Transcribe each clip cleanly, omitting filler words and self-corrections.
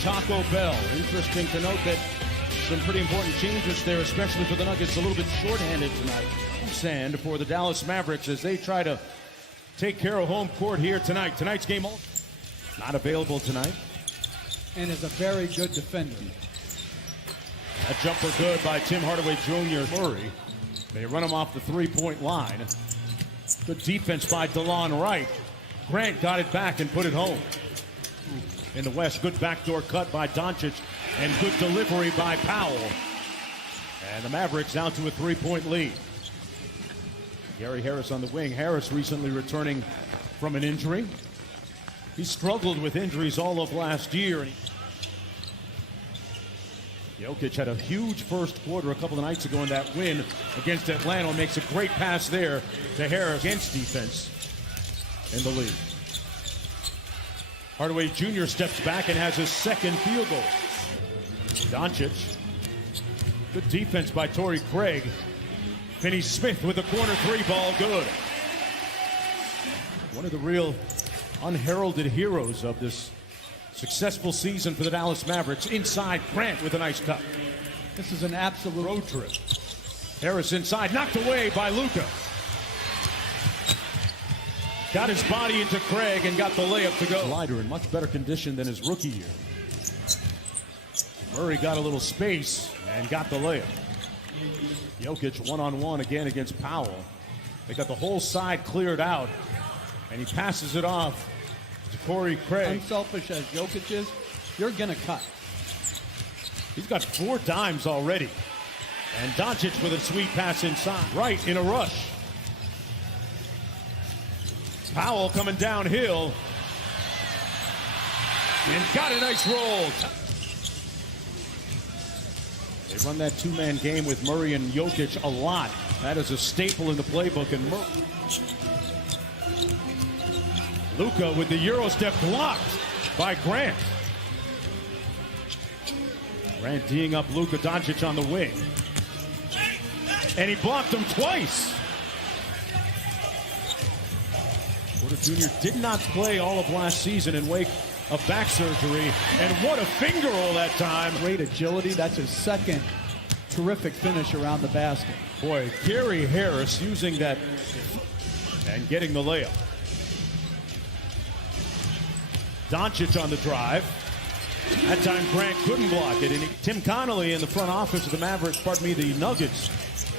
Taco Bell. Interesting to note that some pretty important changes there, especially for the Nuggets. A little bit shorthanded tonight. Sand for the Dallas Mavericks as they try to take care of home court here tonight. Tonight's game not available tonight. And is a very good defender. That jumper good by Tim Hardaway Jr. Murray. They run him off the three-point line. Good defense by DeLon Wright. Grant got it back and put it home. In the West, good backdoor cut by Doncic and good delivery by Powell. And the Mavericks down to a three-point lead. Gary Harris on the wing. Harris recently returning from an injury. He struggled with injuries all of last year. Jokic had a huge first quarter a couple of nights ago in that win against Atlanta. Makes a great pass there to Harris against defense in the league. Hardaway Jr. steps back and has his second field goal. Doncic. Good defense by Torrey Craig. Finney Smith with a corner three ball good. One of the real unheralded heroes of this successful season for the Dallas Mavericks. Inside, Grant with a nice cut. This is an absolute road trip. Harris inside, knocked away by Luka. Got his body into Craig and got the layup to go. Slider in much better condition than his rookie year. Murray got a little space and got the layup. Jokic one-on-one again against Powell. They got the whole side cleared out, and he passes it off to Torrey Craig. Unselfish as Jokic is, you're going to cut. He's got 4 dimes already. And Doncic with a sweet pass inside. Right in a rush. Powell coming downhill. And got a nice roll. They run that two-man game with Murray and Jokic a lot. That is a staple in the playbook. And Luka with the Euro step blocked by Grant. Grant D'ing up Luka. Doncic on the wing. And he blocked him twice. Porter Jr. did not play all of last season in wake of back surgery. And what a finger roll that time. Great agility. That's his second terrific finish around the basket. Boy, Gary Harris using that and getting the layup. Doncic on the drive. That time Grant couldn't block it. And Tim Connolly in the front office of the Mavericks, the Nuggets,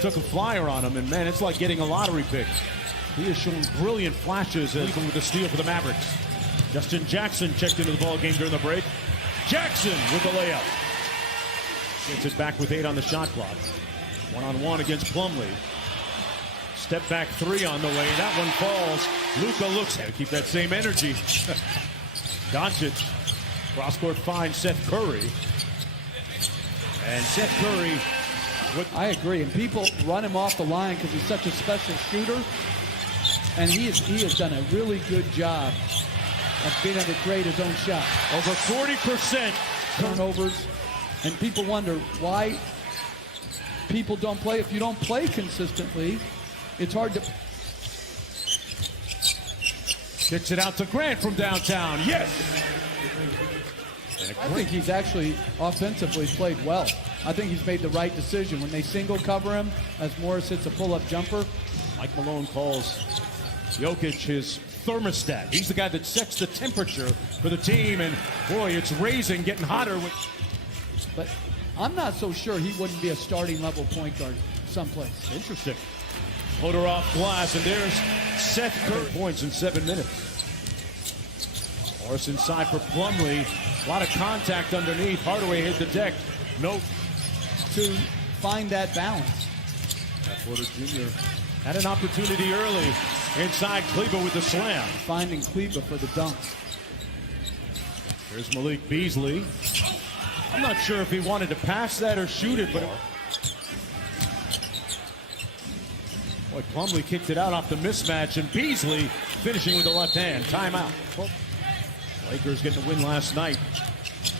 took a flyer on him. And man, it's like getting a lottery pick. He has shown brilliant flashes even with the steal for the Mavericks. Justin Jackson checked into the ball game during the break. Jackson with the layup. Gets it back with 8 on the shot clock. One-on-one against Plumlee. Step back 3 on the way. That one falls. Luka looks to keep that same energy. Doncic. Cross-court finds Seth Curry. And Seth Curry. I agree. And people run him off the line because he's such a special shooter. And he has done a really good job of being able to create his own shot. Over 40% turnovers. And people wonder why people don't play. If you don't play consistently, it's hard to... Gets it out to Grant from downtown. Yes! I think he's actually offensively played well. I think he's made the right decision. When they single cover him, as Morris hits a pull-up jumper. Mike Malone calls Jokic his thermostat. He's the guy that sets the temperature for the team. And boy, it's raising, getting hotter. But I'm not so sure he wouldn't be a starting level point guard someplace. Interesting. Floater off glass, and there's Seth Curry. Points in 7 minutes. Morris inside for Plumlee. A lot of contact underneath. Hardaway hit the deck. Nope. To find that balance. Porter Jr. had an opportunity early. Inside Kleber with the slam. Finding Kleber for the dunk. Here's Malik Beasley. I'm not sure if he wanted to pass that or shoot it, but boy, Plumlee kicked it out off the mismatch, and Beasley finishing with the left hand. Timeout. Lakers getting a win last night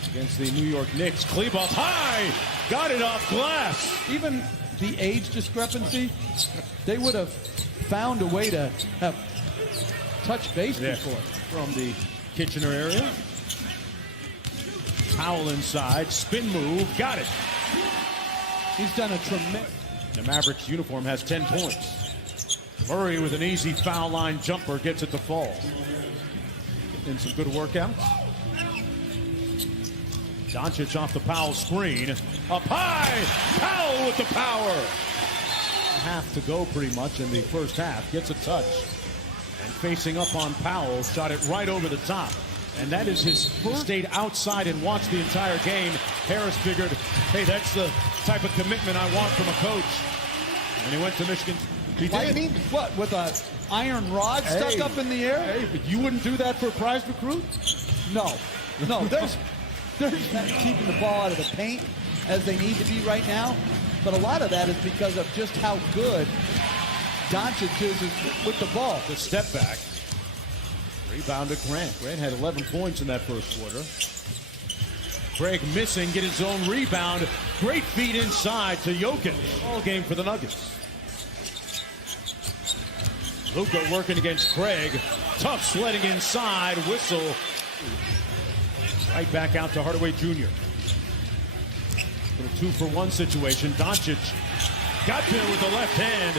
against the New York Knicks. Kleber up high, got it off glass. Even the age discrepancy, they would have found a way to have touched base before. From the Kitchener area. Powell inside, spin move, got it. He's done a tremendous. The Mavericks uniform has 10 points. Murray with an easy foul line jumper gets it to fall. Getting in some good workouts. Doncic off the Powell screen. Up high! Powell with the power! Half to go pretty much in the first half. Gets a touch. And facing up on Powell, shot it right over the top. And that is his first. Stayed outside and watched the entire game. Harris figured, hey, that's the type of commitment I want from a coach. And he went to Michigan. He did. I mean, what, with a iron rod stuck up in the air? Hey, but you wouldn't do that for a prize recruit? No. There's not keeping the ball out of the paint as they need to be right now. But a lot of that is because of just how good Doncic is with the ball. The step back. Rebound to Grant. Grant had 11 points in that first quarter. Craig missing, get his own rebound. Great feed inside to Jokic. All game for the Nuggets. Luka working against Craig. Tough sledding inside. Whistle. Right back out to Hardaway Jr. Little 2-for-1 situation. Doncic got there with the left hand.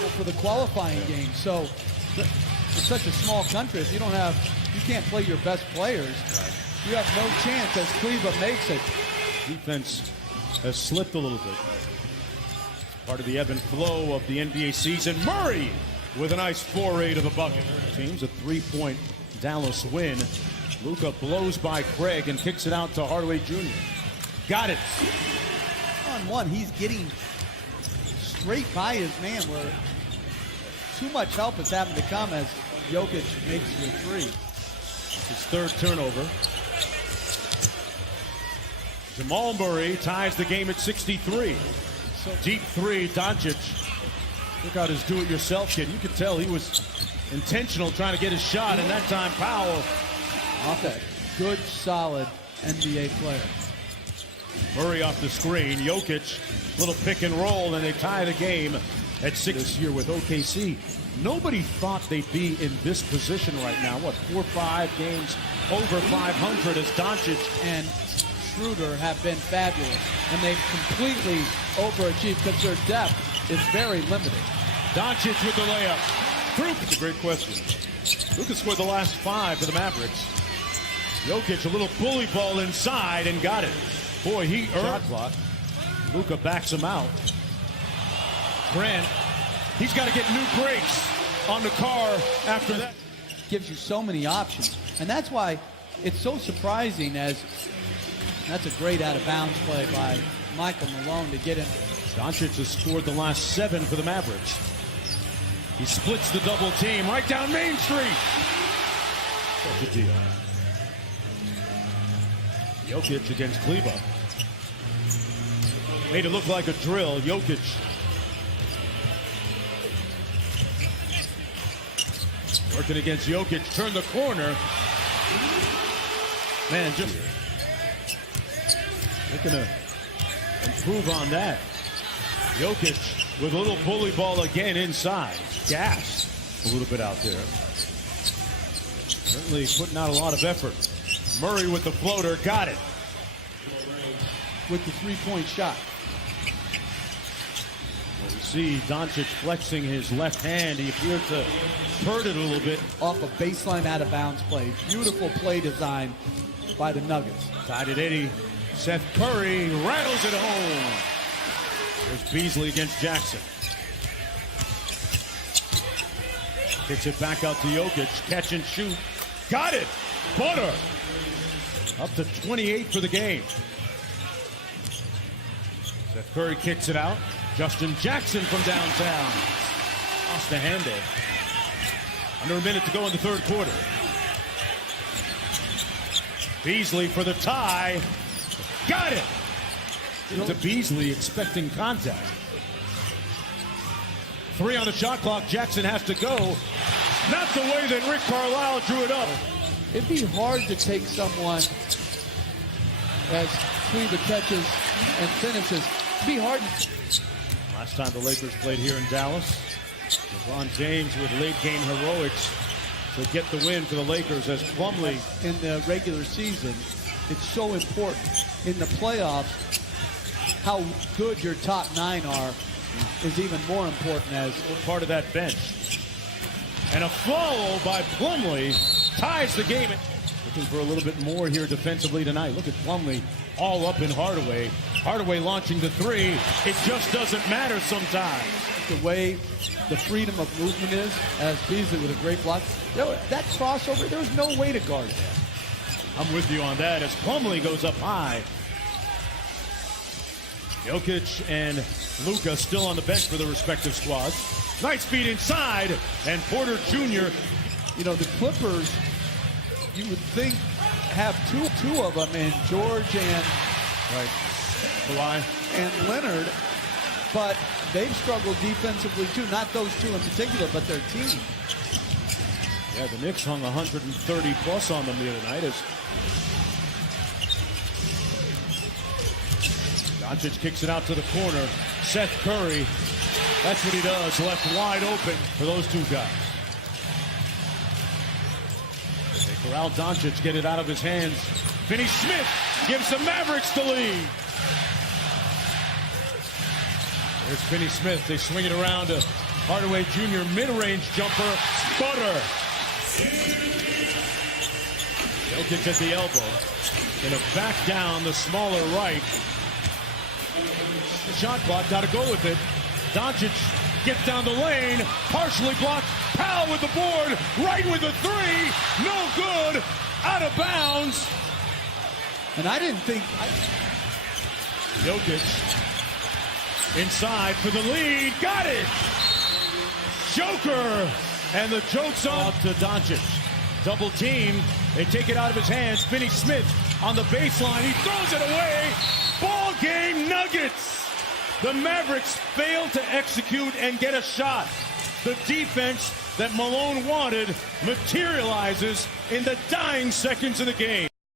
Well, for the qualifying game. So it's such a small country. If you can't play your best players. Right. You have no chance as Cleveland makes it. Defense has slipped a little bit. Part of the ebb and flow of the NBA season. Murray with a nice foray to the bucket. Teams a 3-point Dallas win. Luka blows by Craig and kicks it out to Hardaway Jr. Got it. On one, he's getting straight by his man where too much help is having to come as Jokic makes the three. It's his third turnover. Jamal Murray ties the game at 63. So deep three, Doncic took out his do-it-yourself kid. You could tell he was intentional trying to get his shot, and that time Powell. Off that good, solid NBA player. Murray off the screen. Jokic, little pick and roll, and they tie the game at 6 this year with OKC. Nobody thought they'd be in this position right now. 4 or 5 games over 500 as Doncic and Schroeder have been fabulous, and they've completely overachieved because their depth is very limited. Doncic with the layup. That's a great question. Luka scored the last 5 for the Mavericks. Jokic, a little bully ball inside and got it. Boy, he earned shot clock. Luka backs him out. Grant, he's got to get new brakes on the car after that. Gives you so many options, and that's why it's so surprising as that's a great out-of-bounds play by Michael Malone to get him. Doncic has scored the last 7 for the Mavericks. He splits the double team right down Main Street. Such a deal. Jokic against Kleba. Made it look like a drill. Jokic. Working against Jokic. Turn the corner. Man, just looking to improve on that. Jokic with a little bully ball again inside. Gas a little bit out there. Certainly putting out a lot of effort. Murray with the floater, got it. With the three-point shot. Well, you see Doncic flexing his left hand. He appeared to hurt it a little bit. Off a baseline out-of-bounds play. Beautiful play design by the Nuggets. Tied at 80. Seth Curry rattles it home. There's Beasley against Jackson. Kicks it back out to Jokic. Catch and shoot. Got it. Butter. Up to 28 for the game. Seth Curry kicks it out. Justin Jackson from downtown. Lost the handle. Under a minute to go in the third quarter. Beasley for the tie. Got it. To Beasley expecting contact. 3 on the shot clock. Jackson has to go. Not the way that Rick Carlisle drew it up. It'd be hard to take someone as Cleveland catches and finishes. It'd be hard. Last time the Lakers played here in Dallas, LeBron James with late game heroics to get the win for the Lakers as Plumlee. In the regular season, it's so important in the playoffs. How good your top 9 are is even more important as part of that bench. And a follow by Plumlee ties the game. Looking for a little bit more here defensively tonight. Look at Plumlee all up in Hardaway. Hardaway launching the 3. It just doesn't matter sometimes. The way the freedom of movement is, as Beasley with a great block. That crossover, there's no way to guard that. I'm with you on that as Plumlee goes up high. Jokic and Luka still on the bench for their respective squads. Nice feed inside, and Porter Jr. You know, the Clippers, you would think, have two of them in George and Kawhi and Leonard, but they've struggled defensively too. Not those two in particular, but their team. Yeah, the Knicks hung 130 plus on them the other night as Doncic kicks it out to the corner. Seth Curry, that's what he does, left wide open for those two guys. They corral Doncic, get it out of his hands. Finney Smith gives the Mavericks the lead. There's Finney Smith. They swing it around to Hardaway Jr. Mid-range jumper. Butter. Jokic at the elbow. Gonna back down the smaller right. The shot clock, got to go with it. Doncic gets down the lane, partially blocked. Powell with the board, right with the 3. No good. Out of bounds. And I didn't think... Jokic inside for the lead. Got it. Joker. And the joke's off to Doncic. Double team. They take it out of his hands. Finney Smith on the baseline. He throws it away. Ball game Nuggets. The Mavericks fail to execute and get a shot. The defense that Malone wanted materializes in the dying seconds of the game.